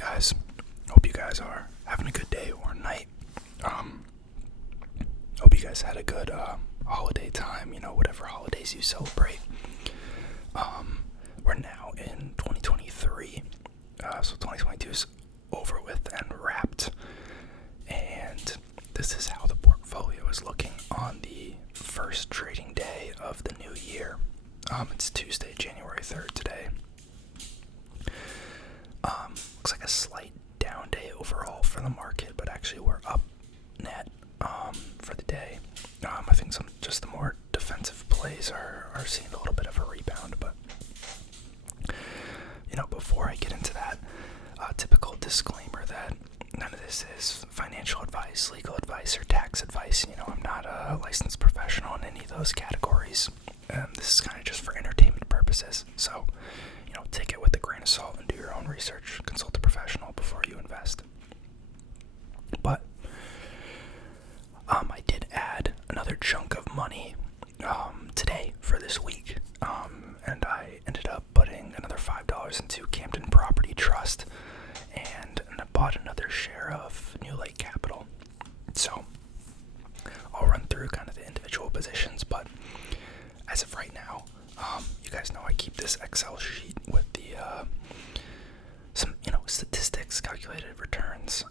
guys? Hope you guys are having a good day or night. Hope you guys had a good holiday time, whatever holidays you celebrate. We're now in 2023, so 2022 is over with and wrapped. And this is how the portfolio is looking on the first trading day of the new year. It's Tuesday, January 3rd today. Looks like a slight down day overall for the market, but actually we're up net for the day. I think just the more defensive plays are seeing a little bit of a rebound, but before I get into that, typical disclaimer that none of this is financial advice, legal advice, or tax advice. I'm not a licensed professional in any of those categories. This is kind of just for entertainment purposes. So, take it with a grain of salt and do your own research. Consult a professional before you invest. But I did add another chunk of money today for this week, and I ended up putting another $5 into Camden Property Trust, and I bought another share of New Lake Capital. So I'll run through kind of the individual positions, but as of right now, you guys know I keep this Excel sheet with the some statistics, calculated returns,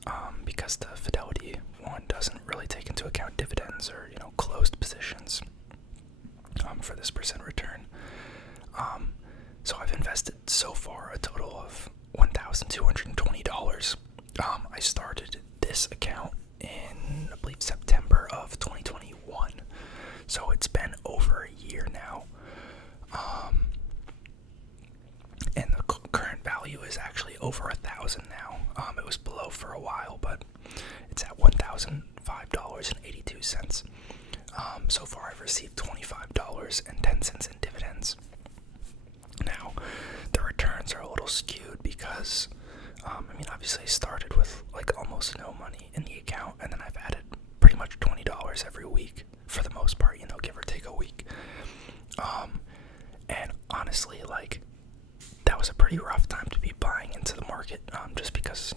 because the Fidelity one doesn't really take into account dividends or closed positions for this percent return. So I've invested so far a total of $1,220. I started this account in, I believe, September of 2021. So it's been over a year now. And the current value is actually over $1,000 now. It was below for a while, but it's at $1,005.82. So far I've received $25.10 in dividends. Now, the returns are a little skewed because, obviously I started with almost no money in the account, and then I've added pretty much $20 every week for the most part, give or take a week. And honestly, that was a pretty rough time to be buying into the market, just because,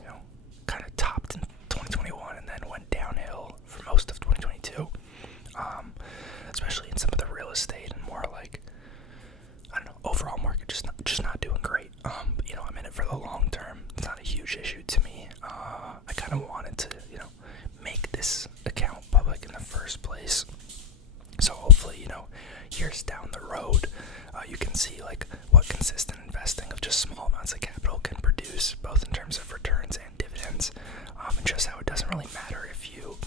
kind of topped in 2021 and then went downhill for most of 2022, especially in some of the real estate and more overall market just not doing great. But, I'm in it for the long term. It's not a huge issue to me. I kind of wanted to, make this account public in the first place. So hopefully, years down the road, you can see what consistent investing of just small amounts of capital can produce, both in terms of returns and dividends, and just how it doesn't really matter if you,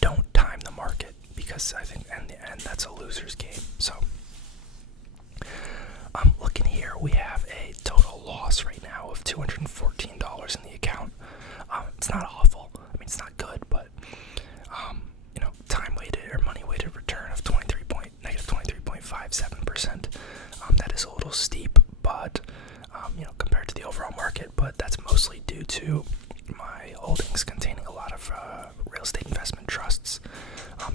don't time the market, because I think in the end that's a loser's game. So, looking here, we have a total loss right now of $214 in the account. It's not awful. It's not good, but time-weighted or money-weighted return of negative 23.57%. That is a little steep, but compared to the overall market, but that's mostly due to my holdings containing a lot of real estate investment trusts.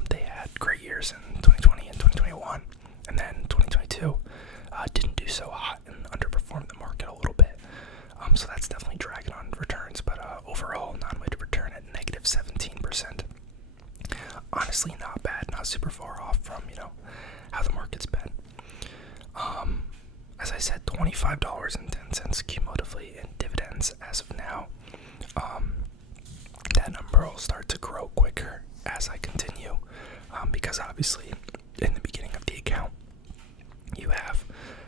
They had great years in 2020 and 2021, and then 2022 didn't do so hot and underperformed the market a little bit. So that's definitely dragging on returns, but overall non-weighted return at negative 17%. Honestly, not bad, not super far off from, how the market's been. As I said, $25.10 cumulatively in dividends as of now. That number will start to grow quicker as I continue, because obviously in the beginning of the account, you have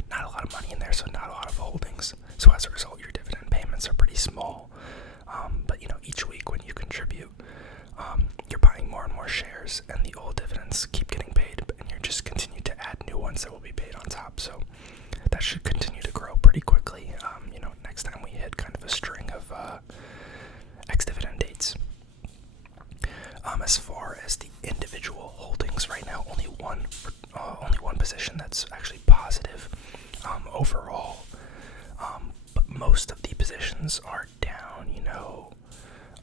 not a lot of money in there, so not a lot of holdings. So as a result, your dividend payments are pretty small. But each week when you contribute, you're buying more and more shares, and the old dividends keep getting paid, and you're just continue to add new ones that will be paid on top. So that should continue to grow pretty quickly. Next time we hit kind of a string of ex-dividend dates. As far as the individual holdings right now, only one position that's actually positive overall. But most of the positions are down,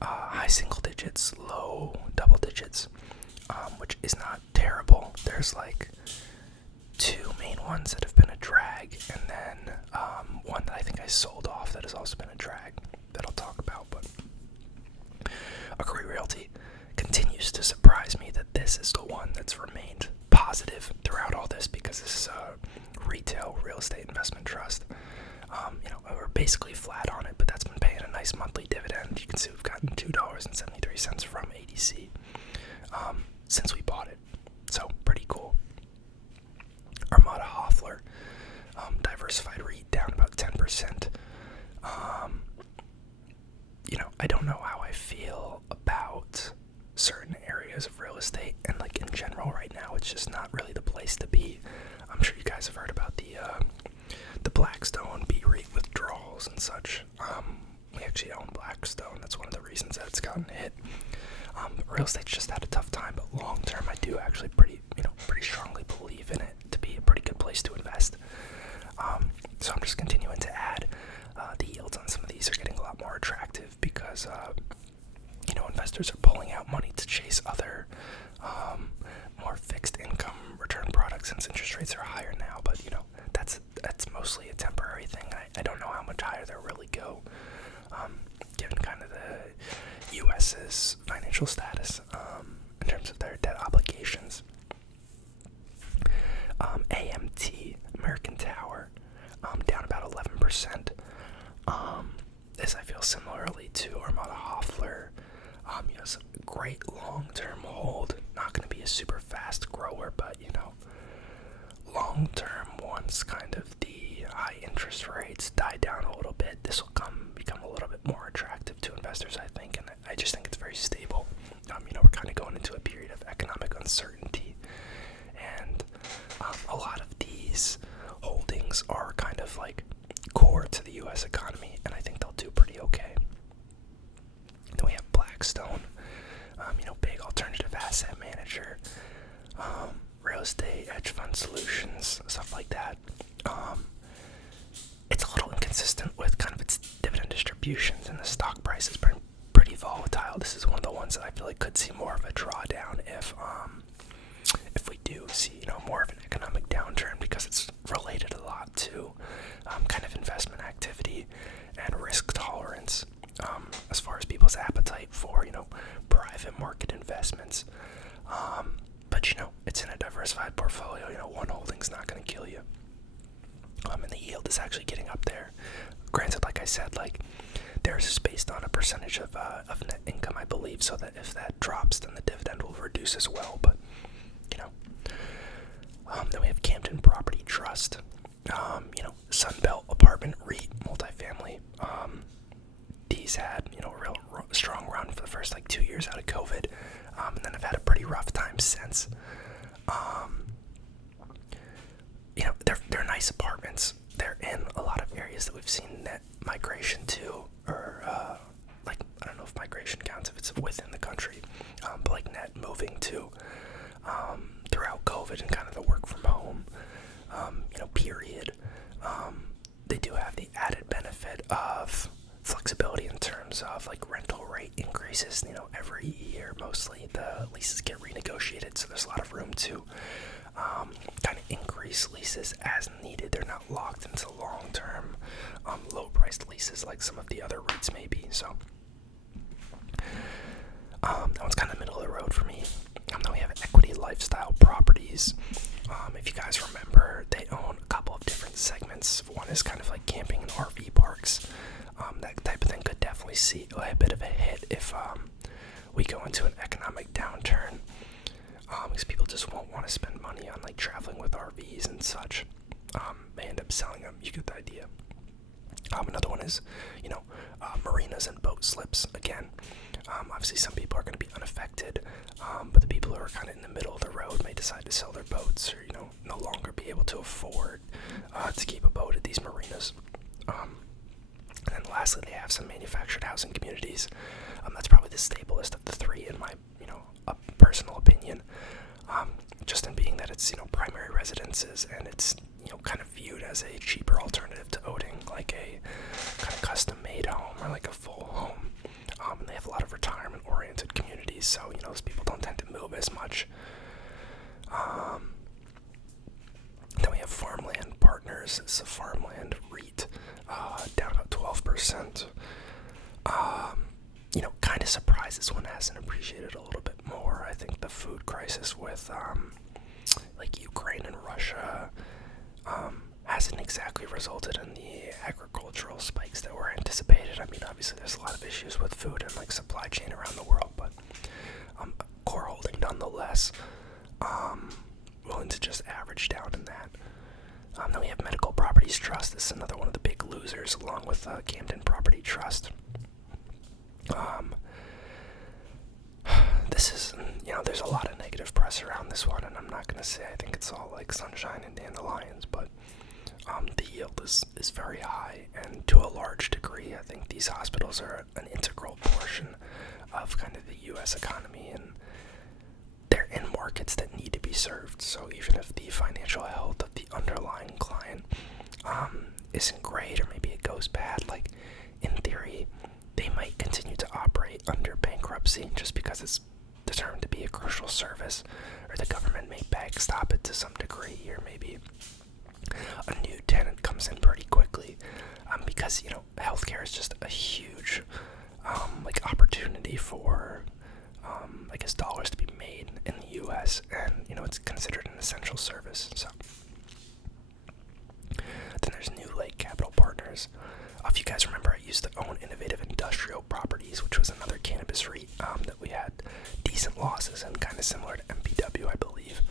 high single digits, low double digits, which is not terrible. There's two main ones that have been a drag, and then one that I think I sold off that has also been a drag that I'll talk about. But Agree Realty continues to surprise me that this is the one that's remained positive throughout all this, because this is a retail real estate investment trust. We're basically flat on it, but that's been paying a nice monthly dividend. You can see we've gotten $2.73 from ADC since we bought it, so pretty cool. Armada Hoffler, diversified REIT, down about 10%. I don't know how I feel about certain areas of real estate, and like in general right now, it's just not really the place to be. I'm sure you guys have heard about the Blackstone B-REIT withdrawals and such. We actually own Blackstone. That's one of the reasons that it's gotten hit. Real estate's just had a tough time, but long term, I do actually pretty strongly believe in it to be a pretty good place to invest. So I'm just continuing to add. The yields on some of these are getting a lot more attractive because investors are pulling out money to chase other more fixed income return products, since interest rates are higher now. But that's mostly a temporary thing. I don't know how much higher they'll really go, given kind of the U.S.'s financial status in terms of their debt obligations. AMT, American Tower, down about 11%. This I feel similarly to Armada Hoffler. Some great long-term hold. Not going to be a super fast grower, but long-term, once kind of the high interest rates die down a little bit, this will become a little bit more attractive to investors, I think, and I just think it's very stable. We're kind of going into a period of economic uncertainty, and a lot of these holdings are kind of like core to the U.S. economy, and I think they'll do pretty okay. Then we have Blackstone, big alternative asset manager, real estate, hedge fund solutions, stuff like that. It's a little inconsistent with kind of its dividend distributions, and the stock price has been pretty volatile. This is one of the ones that I feel like could see more of a drawdown if we do see more of an economic downturn, because it's related a lot to kind of investment activity and risk tolerance, as far as people's appetite for private market investments. But it's in a diversified portfolio. One holding's not going to kill you. And the yield is actually getting up there. Granted, like I said, theirs is based on a percentage of net income, I believe, so that if that drops, then the dividend will reduce as well. But then we have Camden Property Trust, Sunbelt Apartment REIT, multifamily. These had a real strong run for the first 2 years out of COVID, and then have had a pretty rough time since. They're nice apartments. They're in a lot of areas that we've seen net migration to, or I don't know if migration counts if it's within the country, but net moving to throughout COVID and kind of the work from home period. They do have the added benefit of flexibility in terms of rental rate increases. Every year mostly the leases get renegotiated, so there's a lot of room to kind of increase leases as needed. They're not locked into long-term low-priced leases like some of the other REITs may be. So that one's kind of middle of the road for me. Then we have Equity Lifestyle Properties. If you guys remember, they own a couple of different segments. One is kind of like camping and RV parks. That type of thing could definitely see a bit of a hit if we go into an economic downturn, because people just won't want to spend money on traveling with RVs and such. May end up selling them. You get the idea. Another one is, marinas and boat slips. Again, obviously some people are going to be unaffected, but the people who are kind of in the middle of the road may decide to sell their boats, or no longer be able to afford to keep a boat at these marinas. And then lastly, they have some manufactured housing communities. That's probably the stablest of the three in my personal opinion, just in being that it's primary residences, and it's kind of viewed as a cheaper alternative to owning like a kind of custom-made home or like a full home. And they have a lot of retirement-oriented communities, so those people don't tend to move as much. 1%. Kind of surprised this one hasn't appreciated a little bit more. I think the food crisis with like Ukraine and Russia hasn't exactly resulted in the agricultural spikes that were anticipated. I mean, obviously there's a lot of issues with food and like supply chain around the world, but core holding nonetheless. Willing to just average down in that. Then we have Medical Properties Trust. This is another one of the big losers, along with Camden Property Trust. This is, there's a lot of negative press around this one, and I'm not going to say I think it's all like sunshine and dandelions, but the yield is very high, and to a large degree, I think these hospitals are an integral portion of kind of the U.S. economy, and they're in markets that need to be served. So even if the financial health of the underlying client isn't great, or maybe it goes bad, like in theory, they might continue to operate under bankruptcy just because it's determined to be a crucial service, or the government may backstop it to some degree, or maybe a new tenant comes in pretty quickly, because healthcare is just a huge opportunity for I guess dollars to be made in the U.S., and it's considered an essential service. So then there's New Lake Capital Partners. If you guys remember, I used to own Innovative Industrial Properties, which was another cannabis REIT that we had decent losses in, kind of similar to MPW, I believe.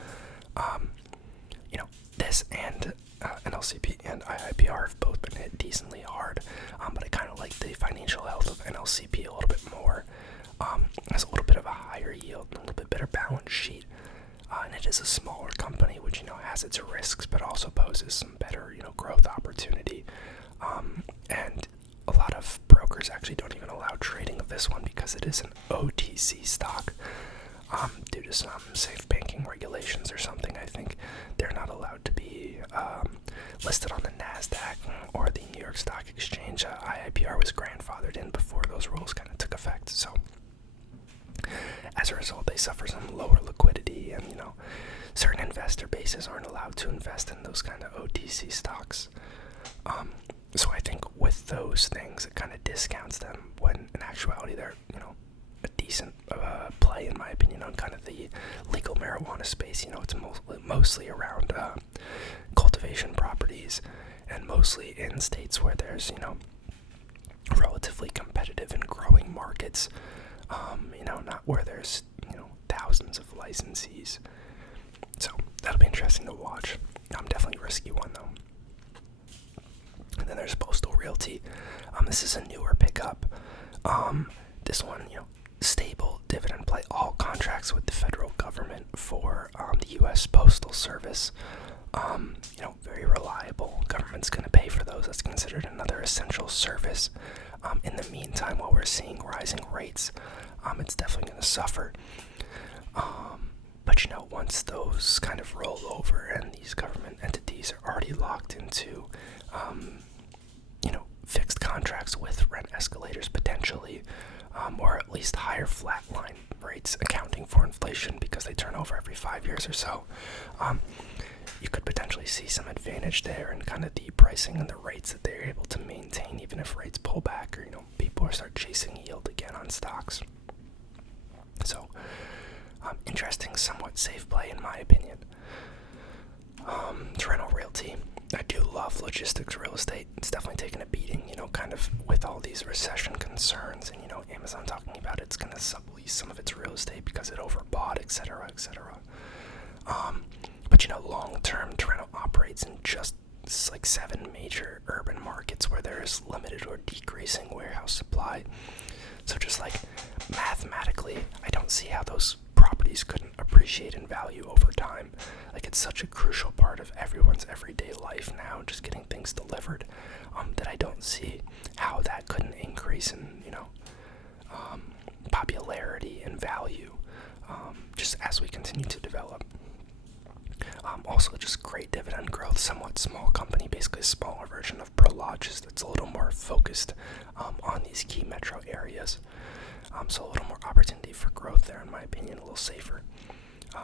This and NLCP and IIPR have both been hit decently hard, but I kind of like the financial health of NLCP a little bit more. It has a little bit of a higher yield, a little bit better balance sheet, and it is a smaller company, which has its risks, but also poses some better growth opportunity. And a lot of brokers actually don't even allow trading of this one because it is an OTC stock. Due to some safe banking regulations or something, I think they're not allowed to be listed on the NASDAQ or the New York Stock Exchange. IIPR was grandfathered in before those rules kind of took effect, so as a result, they suffer some lower liquidity, and certain investor bases aren't allowed to invest in those kind of OTC stocks. So I think with those things, it kind of discounts them, when in actuality they're a decent play, in my opinion, on kind of the legal marijuana space. It's mostly around cultivation properties, and mostly in states where there's relatively competitive and growing markets. Not where there's thousands of licensees. So that'll be interesting to watch. Definitely a risky one though. And then there's Postal Realty. This is a newer pickup. This one, stable dividend play, all contracts with the federal government for the U.S. Postal Service. Very reliable. Government's going to pay for those. That's considered another essential service. In the meantime, while we're seeing rising rates, it's definitely going to suffer. But once those kind of roll over and these government entities are already locked into, fixed contracts with rent escalators potentially, or at least higher flatline rates accounting for inflation because they turn over every 5 years or so, you could potentially see some advantage there in kind of the pricing and the rates that they're able to maintain, even if rates pull back, or people start chasing yield again on stocks. So interesting, somewhat safe play in my opinion. Toronto Realty. I do love logistics real estate. It's definitely taken a beating, kind of with all these recession concerns, and Amazon talking about it's going to sublease some of its real estate because it overbought, etc., etc. But long term, Toronto operates in just like 7 major urban markets where there is limited or decreasing warehouse supply. So just like mathematically, I don't see how those properties couldn't appreciate in value over time. Like, it's such a crucial part of everyone's everyday life now, just getting things delivered, that I don't see how that couldn't increase in popularity and value, just as we continue to develop. Also, just great dividend growth, somewhat small company, basically a smaller version of Prologis that's a little more focused on these key metro areas. So a little more opportunity for growth there, in my opinion, a little safer.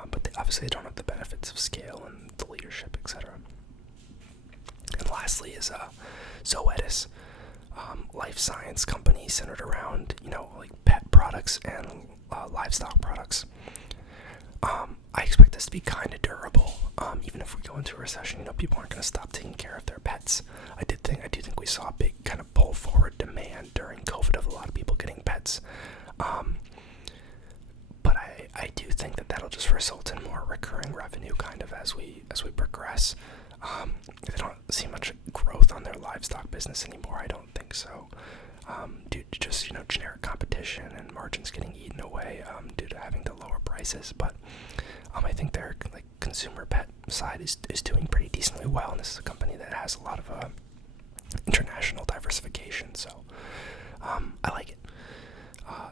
But obviously they don't have the benefits of scale and the leadership, etc. And lastly is Zoetis. life science company centered around, like pet products and livestock products. I expect this to be kind of durable. Even if we go into a recession, people aren't going to stop taking care of their pets. I do think we saw a big kind of pull forward demand during COVID of a lot of people getting pets. But I do think that that'll just result in more recurring revenue kind of as we progress. They don't see much growth on their livestock business anymore. I don't think so. Due to just, generic competition and margins getting eaten away due to having the lower prices. But I think their consumer pet side is doing pretty decently well, and this is a company that has a lot of international diversification, so I like it.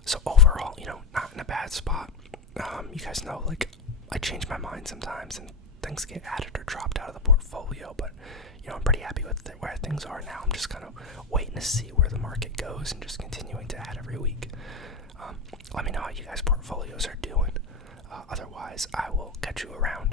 So overall, not in a bad spot. You guys know, I change my mind sometimes, and things get added or dropped out of the portfolio, but I'm pretty happy with where things are now. I'm just kind of waiting to see where the market goes and just continuing to add every week. Let me know how you guys' portfolios are doing. Otherwise, I will catch you around.